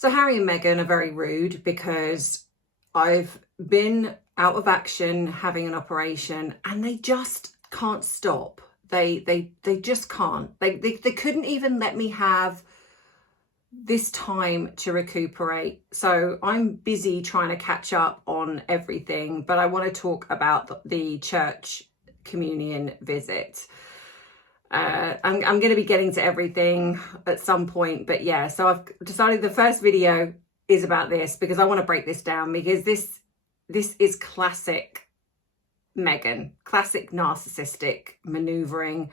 So Harry and Meghan are very rude because I've been out of action having an operation and they just can't stop. They just can't. They couldn't even let me have this time to recuperate. So I'm busy trying to catch up on everything, but I want to talk about the church communion visit. I'm going to be getting to everything at some point, but yeah, so I've decided the first video is about this because I want to break this down, because this is classic Meghan, classic narcissistic maneuvering,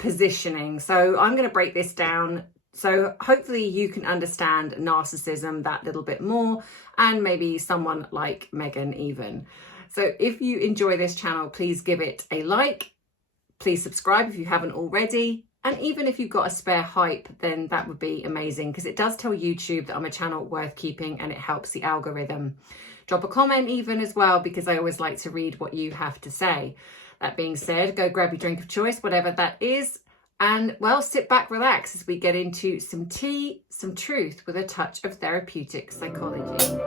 positioning. So I'm going to break this down so hopefully you can understand narcissism that little bit more, and maybe someone like Meghan even. So if you enjoy this channel, please give it a like. Please subscribe if you haven't already. And even if you've got a spare hype, then that would be amazing, because it does tell YouTube that I'm a channel worth keeping and it helps the algorithm. Drop a comment even as well, because I always like to read what you have to say. That being said, go grab your drink of choice, whatever that is. And well, sit back, relax as we get into some tea, some truth with a touch of therapeutic psychology.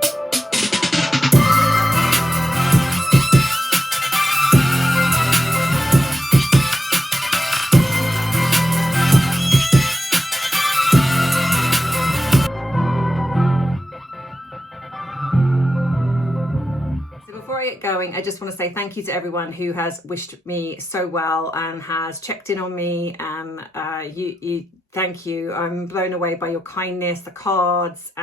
Before I get going, I just want to say thank you to everyone who has wished me so well and has checked in on me. Thank you. I'm blown away by your kindness, the cards,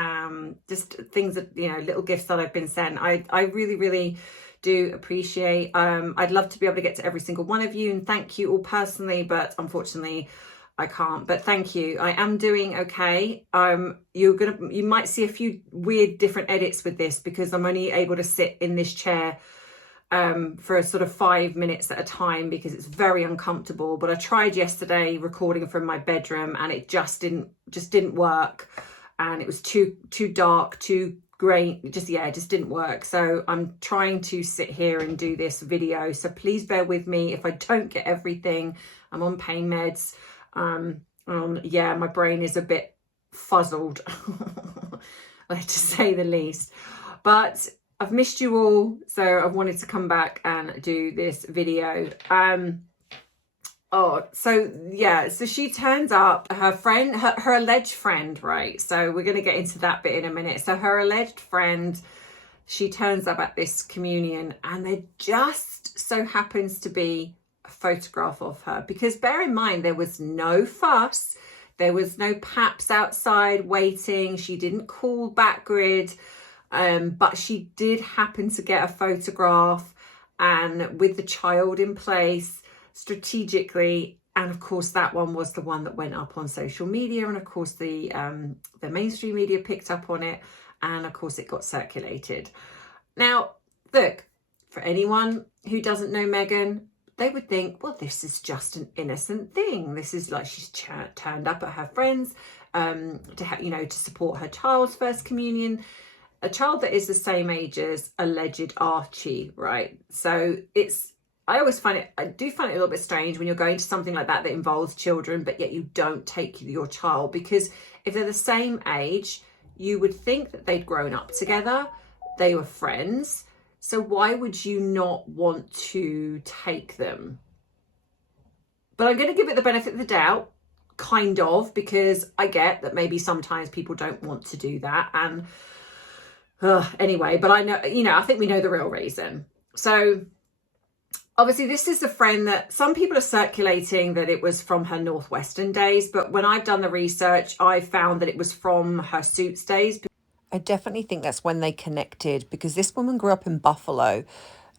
just things that, you know, little gifts that I've been sent. I really, really do appreciate. I'd love to be able to get to every single one of you and thank you all personally, but unfortunately I can't. But thank you. I am doing okay. You might see a few weird different edits with this because I'm only able to sit in this chair for a sort of 5 minutes at a time because it's very uncomfortable. But I tried yesterday recording from my bedroom and it just didn't work, and it was too dark, too grey. It just didn't work. So I'm trying to sit here and do this video. So please bear with me if I don't get everything. I'm on pain meds. Yeah, my brain is a bit fuzzled, to say the least, but I've missed you all, so I wanted to come back and do this video. So she turns up, her friend, her alleged friend, right? So we're going to get into that bit in a minute. So her alleged friend, she turns up at this communion and there just so happens to be photograph of her, because bear in mind there was no fuss, there was no paps outside waiting, she didn't call backgrid, but she did happen to get a photograph, and with the child in place strategically, and of course that one was the one that went up on social media, and of course the mainstream media picked up on it, and of course it got circulated. Now look, for anyone who doesn't know Meghan, they would think, well, this is just an innocent thing. This is like she's turned up at her friends to support her child's first communion, a child that is the same age as alleged Archie, right? So I do find it a little bit strange when you're going to something like that involves children, but yet you don't take your child, because if they're the same age, you would think that they'd grown up together, they were friends. So why would you not want to take them? But I'm going to give it the benefit of the doubt, kind of, because I get that maybe sometimes people don't want to do that. And anyway, but I know, I think we know the real reason. So obviously this is a friend that some people are circulating that it was from her Northwestern days. But when I've done the research, I found that it was from her Suits days. I definitely think that's when they connected, because this woman grew up in Buffalo,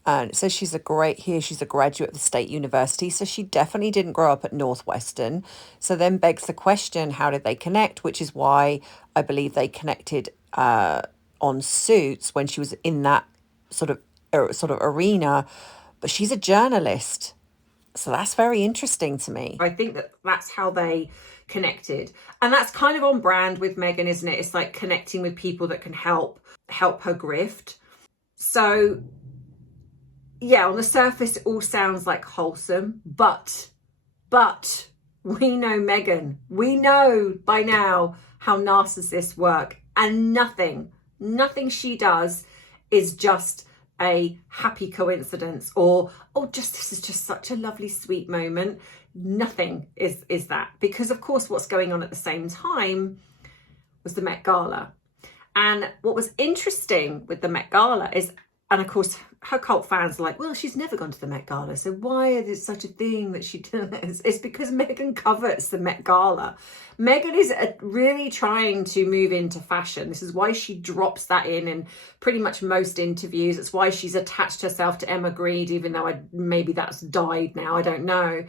and so she's a graduate of the State University, so she definitely didn't grow up at Northwestern. So then begs the question, how did they connect? Which is why I believe they connected on Suits when she was in that sort of arena. But she's a journalist, so that's very interesting to me. I think that's how they connected, and that's kind of on brand with Meghan, isn't it? It's like connecting with people that can help her grift. So yeah, on the surface it all sounds like wholesome, but we know Meghan. We know by now how narcissists work, And nothing she does is just a happy coincidence or, oh, just this is just such a lovely, sweet moment. Nothing is that, because of course what's going on at the same time was the Met Gala. And what was interesting with the Met Gala is, and of course her cult fans are like, well, she's never gone to the Met Gala, so why is it such a thing that she does? It's because Meghan covets the Met Gala. Meghan is really trying to move into fashion. This is why she drops that in pretty much most interviews. It's why she's attached herself to Emma Grede, even though maybe that's died now, I don't know.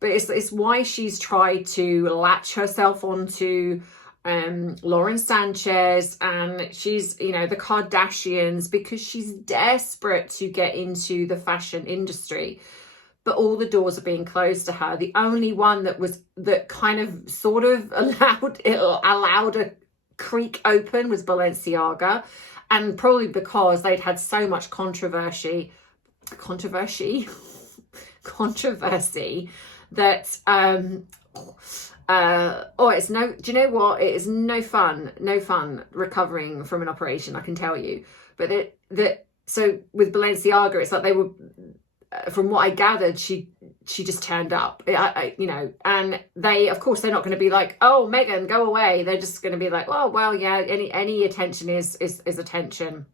But it's why she's tried to latch herself onto Lauren Sanchez, and she's, you know, the Kardashians, because she's desperate to get into the fashion industry. But all the doors are being closed to her. The only one that kind of sort of allowed a creak open was Balenciaga, and probably because they'd had so much controversy that do you know what? It is no fun recovering from an operation, I can tell you. But so with Balenciaga, it's like they were, from what I gathered, she just turned up, you know, and they, of course, they're not going to be like, oh, Meghan, go away. They're just going to be like, oh, well, yeah, any attention is attention.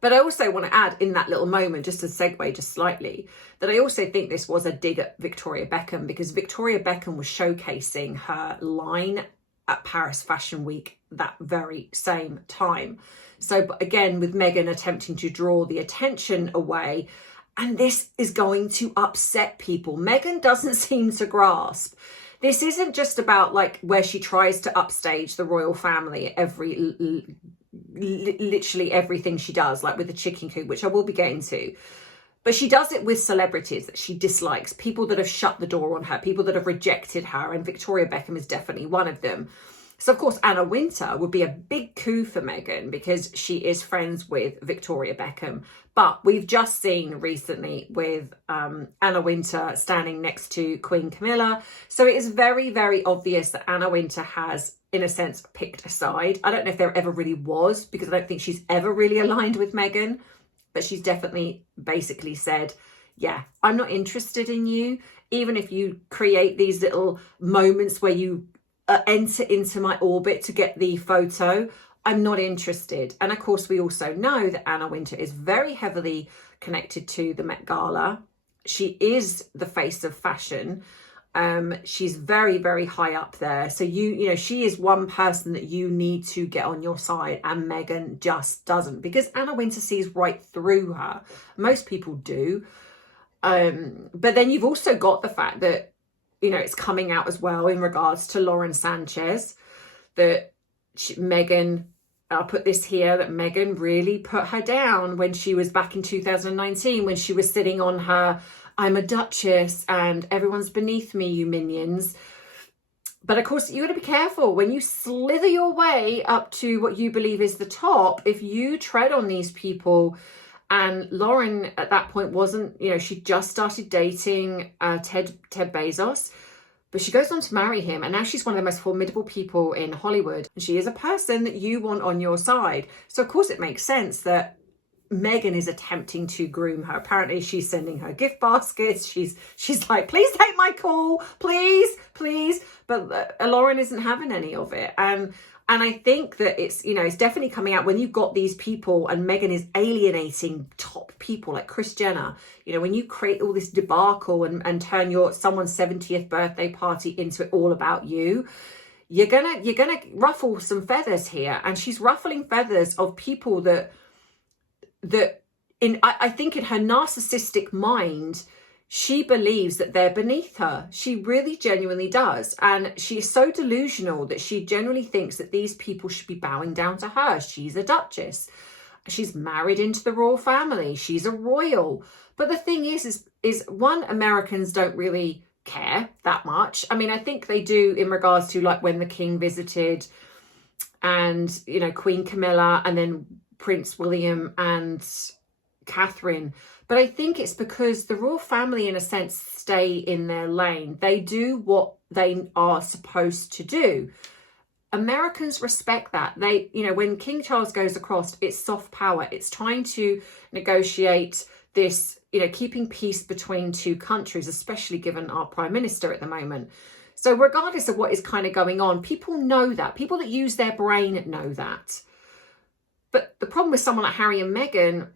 But I also want to add in that little moment, just to segue just slightly, that I also think this was a dig at Victoria Beckham, because Victoria Beckham was showcasing her line at Paris Fashion Week that very same time. So again, with Meghan attempting to draw the attention away, and this is going to upset people. Meghan doesn't seem to grasp. This isn't just about like where she tries to upstage the royal family literally everything she does, like with the chicken coop, which I will be getting to. But she does it with celebrities that she dislikes, people that have shut the door on her, people that have rejected her, and Victoria Beckham is definitely one of them. So, of course, Anna Wintour would be a big coup for Meghan because she is friends with Victoria Beckham. But we've just seen recently with Anna Wintour standing next to Queen Camilla. So it is very, very obvious that Anna Wintour has, in a sense, picked a side. I don't know if there ever really was, because I don't think she's ever really aligned with Meghan. But she's definitely basically said, yeah, I'm not interested in you. Even if you create these little moments where you enter into my orbit to get the photo, I'm not interested. And of course, we also know that Anna Wintour is very heavily connected to the Met Gala. She is the face of fashion. She's very, very high up there. So you know, she is one person that you need to get on your side, and Meghan just doesn't, because Anna Wintour sees right through her. Most people do. But then you've also got the fact that, you know, it's coming out as well in regards to Lauren Sanchez, that Meghan, I'll put this here, that Meghan really put her down when she was back in 2019, when she was sitting on her, I'm a duchess and everyone's beneath me, you minions. But of course, you got to be careful when you slither your way up to what you believe is the top. If you tread on these people, and Lauren at that point wasn't, you know, she just started dating Ted Bezos, but she goes on to marry him, and now she's one of the most formidable people in Hollywood, and she is a person that you want on your side. So of course it makes sense that Meghan is attempting to groom her. Apparently she's sending her gift baskets. She's like, please take my call, please. But Lauren isn't having any of it. And I think that it's, you know, it's definitely coming out when you've got these people, and Meghan is alienating top people like Kris Jenner. You know, when you create all this debacle and turn someone's 70th birthday party into it all about you, you're gonna ruffle some feathers here. And she's ruffling feathers of people that I think in her narcissistic mind, she believes that they're beneath her. She really genuinely does. And she is so delusional that she genuinely thinks that these people should be bowing down to her. She's a duchess. She's married into the royal family. She's a royal. But the thing is one, Americans don't really care that much. I mean, I think they do in regards to like when the king visited, and, you know, Queen Camilla, and then Prince William and Catherine. But I think it's because the royal family, in a sense, stay in their lane. They do what they are supposed to do. Americans respect that. They, you know, when King Charles goes across, it's soft power. It's trying to negotiate this, you know, keeping peace between two countries, especially given our prime minister at the moment. So regardless of what is kind of going on, people know that. People that use their brain know that. But the problem with someone like Harry and Meghan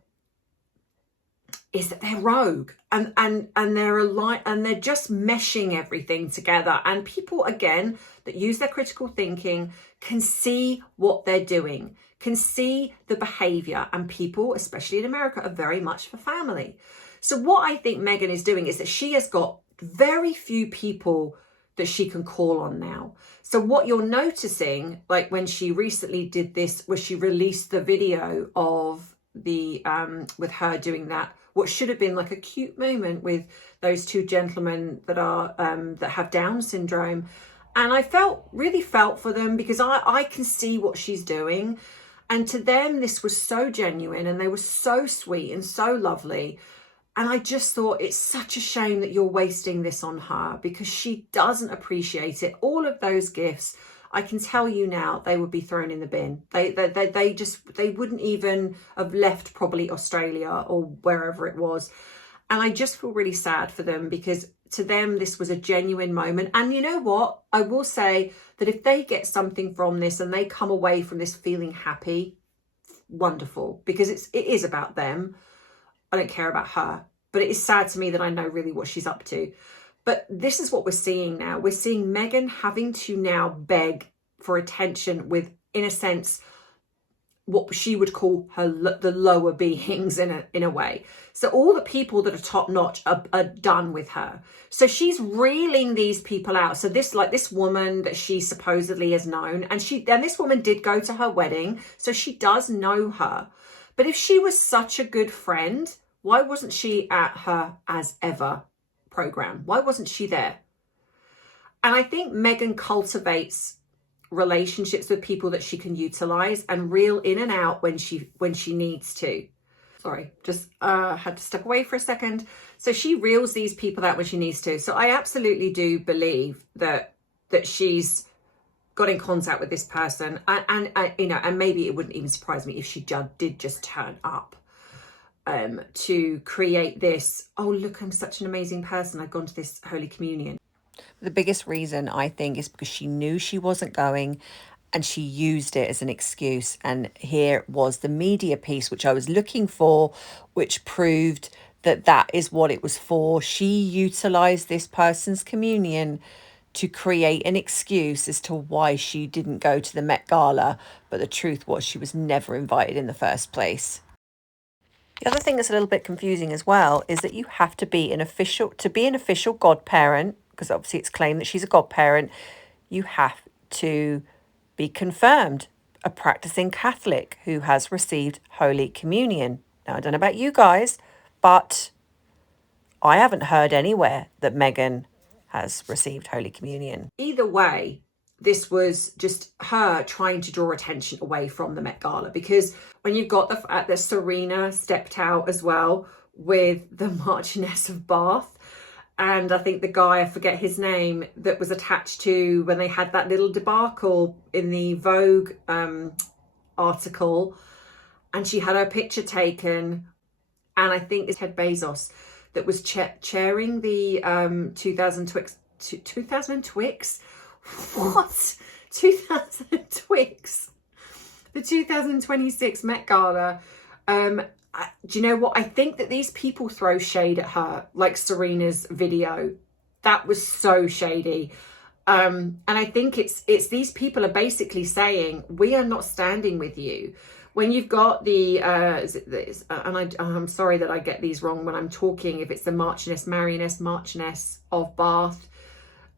is that they're rogue and they're and they're just meshing everything together. And people, again, that use their critical thinking can see what they're doing, can see the behavior. And people, especially in America, are very much for family. So what I think Meghan is doing is that she has got very few people that she can call on now. So what you're noticing, like when she recently did this, was she released the video of the with her doing that, what should have been like a cute moment with those two gentlemen that are that have Down syndrome. And I really felt for them, because I can see what she's doing. And to them, this was so genuine and they were so sweet and so lovely. And I just thought, it's such a shame that you're wasting this on her, because she doesn't appreciate it. All of those gifts, I can tell you now, they would be thrown in the bin. They wouldn't even have left probably Australia or wherever it was. And I just feel really sad for them, because to them, this was a genuine moment. And you know what? I will say that if they get something from this and they come away from this feeling happy, wonderful, because it is about them. I don't care about her, but it is sad to me that I know really what she's up to. But this is what we're seeing now. We're seeing Meghan having to now beg for attention with, in a sense, what she would call the lower beings in a way. So all the people that are top notch are done with her. So she's reeling these people out. So this woman that she supposedly has known, and this woman did go to her wedding, so she does know her. But if she was such a good friend, why wasn't she at her As Ever program? Why wasn't she there? And I think Meghan cultivates relationships with people that she can utilize and reel in and out when she needs to. Sorry, just had to step away for a second. So she reels these people out when she needs to. So I absolutely do believe that she's got in contact with this person, and you know, and maybe it wouldn't even surprise me if she did just turn up to create this, oh look, I'm such an amazing person, I've gone to this Holy Communion. The biggest reason, I think, is because she knew she wasn't going and she used it as an excuse. And here was the media piece, which I was looking for, which proved that that is what it was for. She utilized this person's communion to create an excuse as to why she didn't go to the Met Gala. But the truth was, she was never invited in the first place. The other thing that's a little bit confusing as well is that you have to be an official godparent, because obviously it's claimed that she's a godparent. You have to be confirmed a practicing Catholic who has received Holy Communion. Now, I don't know about you guys, but I haven't heard anywhere that Meghan has received Holy Communion. Either way, this was just her trying to draw attention away from the Met Gala, because when you've got the fact that Serena stepped out as well with the Marchioness of Bath, and I think the guy, I forget his name, that was attached to when they had that little debacle in the Vogue article, and she had her picture taken, and I think it's Ted Bezos that was chairing the 2000 Twix. What? 2000 Twix. The 2026 Met Gala. Do you know what? I think that these people throw shade at her, like Serena's video. That was so shady. And I think it's these people are basically saying, we are not standing with you. When you've got the, I'm sorry that I get these wrong when I'm talking, if it's the Marchioness of Bath,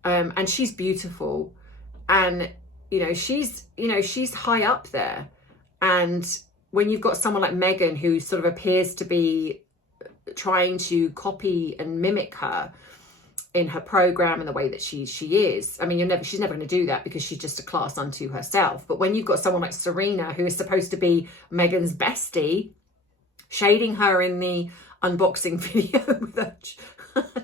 and she's beautiful, and she's high up there. And when you've got someone like Meghan, who sort of appears to be trying to copy and mimic her in her program and the way that she is, I mean, she's never going to do that, because she's just a class unto herself. But when you've got someone like Serena, who is supposed to be Meghan's bestie, shading her in the unboxing video with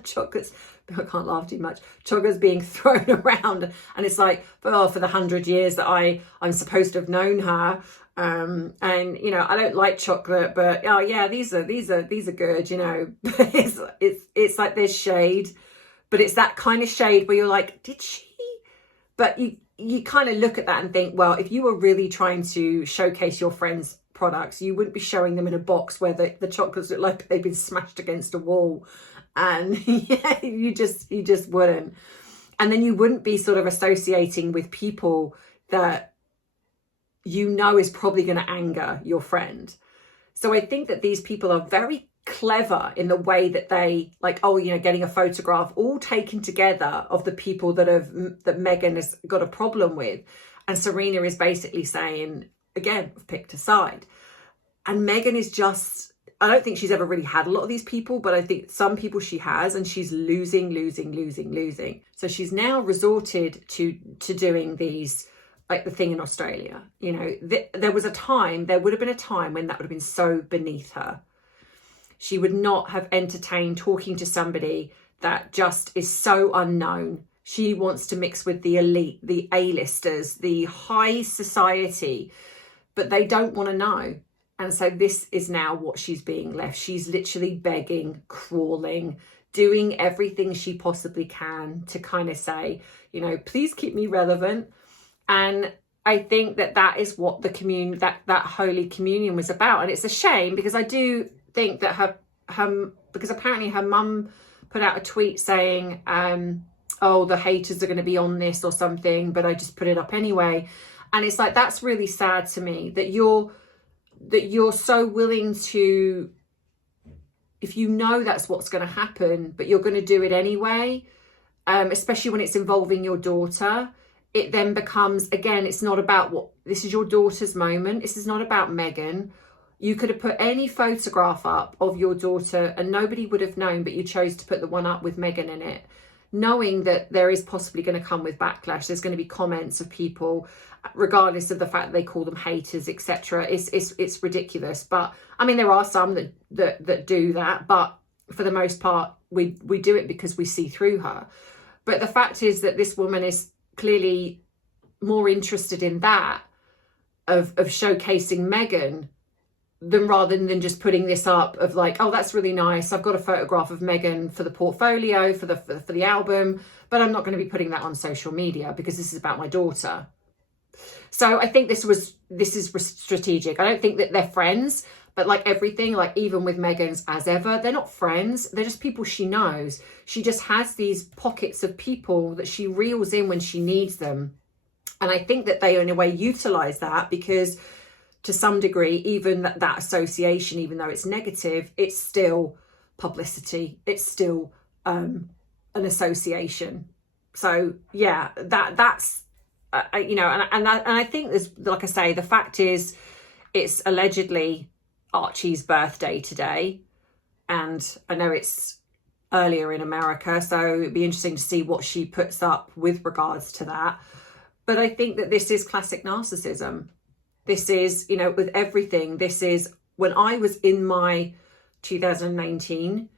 chocolates, I can't laugh too much, chocolates being thrown around, and it's like, oh, for the 100 years that I'm supposed to have known her, and you know, I don't like chocolate, but oh yeah, these are good, you know. It's like there's shade, but it's that kind of shade where you're like, did she? But you kind of look at that and think, well, if you were really trying to showcase your friends' products, you wouldn't be showing them in a box where the chocolates look like they've been smashed against a wall. And yeah, you just wouldn't. And then you wouldn't be sort of associating with people that you know is probably going to anger your friend. So I think that these people are very clever in the way that they, like, oh, you know, getting a photograph all taken together of the people that Meghan has got a problem with, and Serena is basically saying, again, I've picked a side. And Meghan is just, I don't think she's ever really had a lot of these people, but I think some people she has, and she's losing. So she's now resorted to doing these, like the thing in Australia. You know, there would have been a time when that would have been so beneath her. She would not have entertained talking to somebody that just is so unknown. She wants to mix with the elite, the A-listers, the high society, but they don't want to know. And so this is now what she's being left. She's literally begging, crawling, doing everything she possibly can to kind of say, you know, please keep me relevant. And I think that is what the that Holy Communion was about. And it's a shame, because I do think that her because apparently her mum put out a tweet saying, oh, the haters are going to be on this or something, but I just put it up anyway. And it's like, that's really sad to me, that you're so willing to, if you know that's what's going to happen, but you're going to do it anyway, especially when it's involving your daughter. It then becomes, again, it's not about this is your daughter's moment. This is not about Meghan. You could have put any photograph up of your daughter and nobody would have known, but you chose to put the one up with Meghan in it, knowing that there is possibly going to come with backlash. There's going to be comments of people, regardless of the fact that they call them haters, etc. It's ridiculous. But I mean, there are some that do that, but for the most part, we do it because we see through her. But the fact is that this woman is clearly more interested in that, of showcasing Meghan, than rather than just putting this up of like, oh, that's really nice, I've got a photograph of Meghan for the portfolio, for the album, but I'm not going to be putting that on social media because this is about my daughter. So I think this is strategic. I don't think that they're friends, but like everything, like even with Meghan's, as ever, they're not friends. They're just people she knows. She just has these pockets of people that she reels in when she needs them. And I think that they in a way utilize that, because to some degree, even that association, even though it's negative, it's still publicity. It's still an association. So yeah, that's you know, and I think there's, like I say, the fact is, it's allegedly Archie's birthday today, and I know it's earlier in America, so it'd be interesting to see what she puts up with regards to that. But I think that this is classic narcissism. This is, you know, with everything, this is, when I was in my 2019,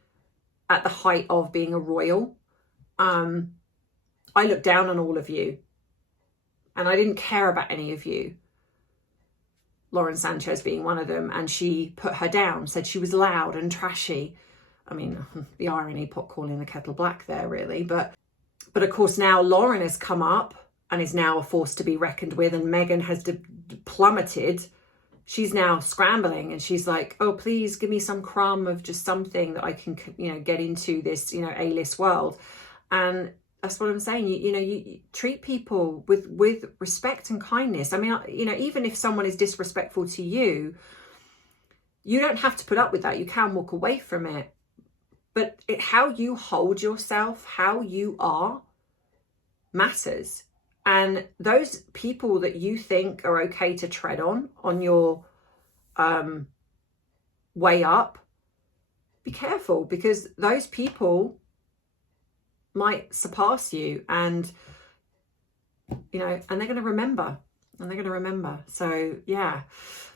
at the height of being a royal, I looked down on all of you and I didn't care about any of you. Lauren Sanchez being one of them, and she put her down, said she was loud and trashy. I mean, the irony, pot calling the kettle black there, really. But of course now Lauren has come up and is now a force to be reckoned with, and Meghan has plummeted. She's now scrambling, and she's like, oh, please give me some crumb of just something that I can, you know, get into this, you know, A-list world. And that's what I'm saying. You treat people with respect and kindness. I mean, you know, even if someone is disrespectful to you, you don't have to put up with that. You can walk away from it. But how you hold yourself, how you are, matters. And those people that you think are okay to tread on your way up, be careful, because those people might surpass you, and you know, and they're going to remember, So yeah,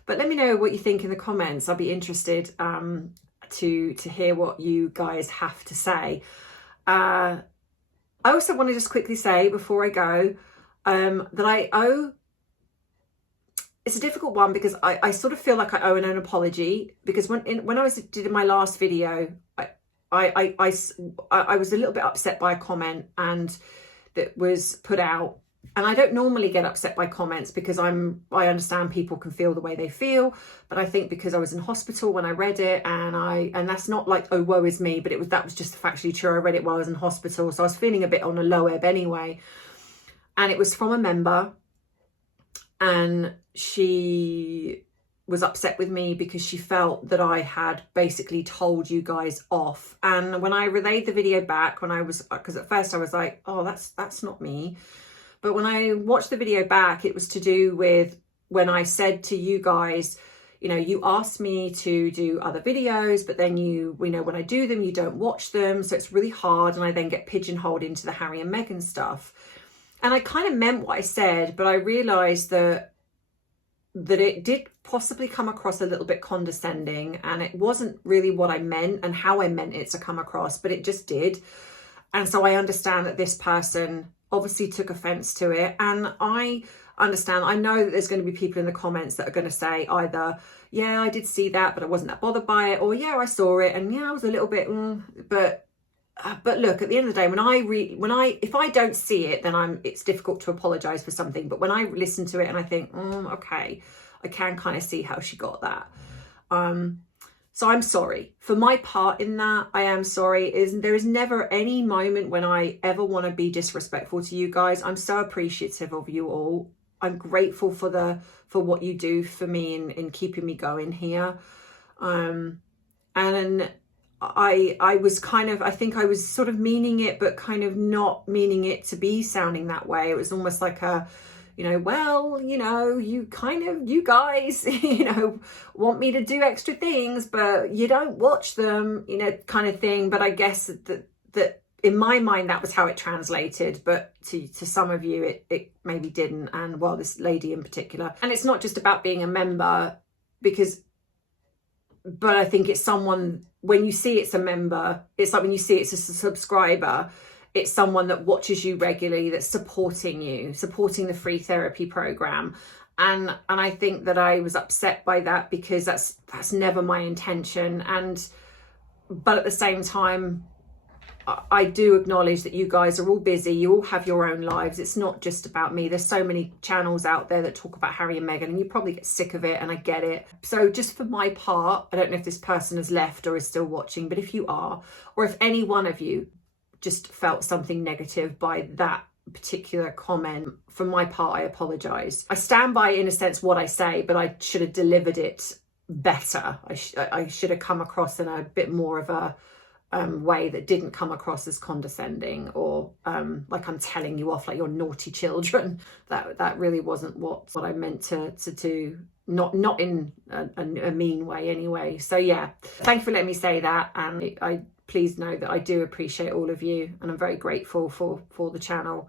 but let me know what you think in the comments. I'll be interested. to hear what you guys have to say. I also want to just quickly say before I go that it's a difficult one, because I sort of feel like I owe an apology, because when I did my last video, I was a little bit upset by a comment and that was put out. And I don't normally get upset by comments, because I understand people can feel the way they feel, but I think because I was in hospital when I read it, and that's not like, oh, woe is me, but that was just factually true. I read it while I was in hospital, so I was feeling a bit on a low ebb anyway. And it was from a member, and she was upset with me because she felt that I had basically told you guys off. And when I relayed the video back, because at first I was like, oh, that's not me. But when I watched the video back, it was to do with when I said to you guys, you know, you asked me to do other videos, but then when I do them, you don't watch them. So it's really hard. And I then get pigeonholed into the Harry and Meghan stuff. And I kind of meant what I said, but I realized that it did possibly come across a little bit condescending, and it wasn't really what I meant and how I meant it to come across, but it just did. And so I understand that this person obviously took offense to it, and I understand. I know that there's going to be people in the comments that are going to say either, yeah, I did see that, but I wasn't that bothered by it, or yeah, I saw it and yeah, I was a little bit but look, at the end of the day, if I don't see it, then it's difficult to apologize for something. But when I listen to it and I think, okay, I can kind of see how she got that. So I'm sorry for my part in that. I am sorry. There is never any moment when I ever want to be disrespectful to you guys. I'm so appreciative of you all. I'm grateful for what you do for me in keeping me going here. And I think I was sort of meaning it, but kind of not meaning it to be sounding that way. It was almost like you guys, want me to do extra things, but you don't watch them, kind of thing. But I guess that in my mind, that was how it translated. But to some of you, it maybe didn't. And well, this lady in particular. And it's not just about being a member, but I think it's someone, when you see it's a member, it's like when you see it's a subscriber, it's someone that watches you regularly, that's supporting the free therapy program. And I think that I was upset by that, because that's never my intention. But at the same time, I do acknowledge that you guys are all busy. You all have your own lives. It's not just about me. There's so many channels out there that talk about Harry and Meghan, and you probably get sick of it, and I get it. So just for my part, I don't know if this person has left or is still watching, but if you are, or if any one of you just felt something negative by that particular comment, for my part, I apologize. I stand by, in a sense, what I say, but I should have delivered it better. I should have come across in a bit more of a way that didn't come across as condescending, or like I'm telling you off like you're naughty children. That really wasn't what I meant to do, not in a mean way anyway. So yeah, thank you for letting me say that, and I please know that I do appreciate all of you, and I'm very grateful for the channel.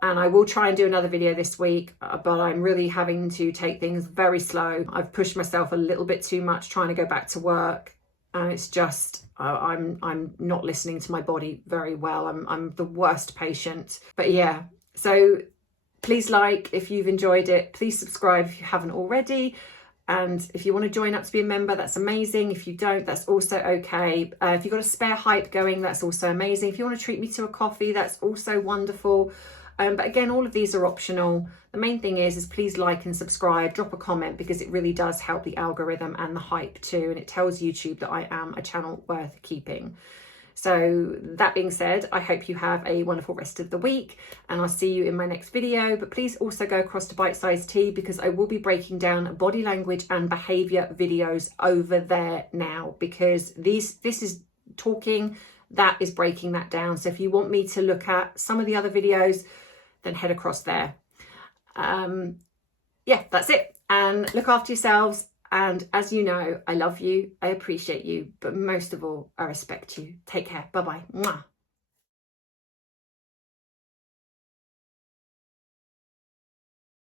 And I will try and do another video this week, but I'm really having to take things very slow. I've pushed myself a little bit too much trying to go back to work, and it's just I'm not listening to my body very well. I'm the worst patient. But yeah, so please like if you've enjoyed it. Please subscribe if you haven't already. And if you want to join up to be a member, that's amazing. If you don't, that's also okay. If you've got a spare hype going, that's also amazing. If you want to treat me to a coffee, that's also wonderful. But again, all of these are optional. The main thing is please like and subscribe, drop a comment, because it really does help the algorithm and the hype too. And it tells YouTube that I am a channel worth keeping. So that being said, I hope you have a wonderful rest of the week, and I'll see you in my next video. But please also go across to Bite Size Tea, because I will be breaking down body language and behavior videos over there now, because this is talking, that is breaking that down. So if you want me to look at some of the other videos, then head across there. Yeah, that's it. And look after yourselves. And as you know, I love you, I appreciate you, but most of all, I respect you. Take care. Bye-bye. Mwah.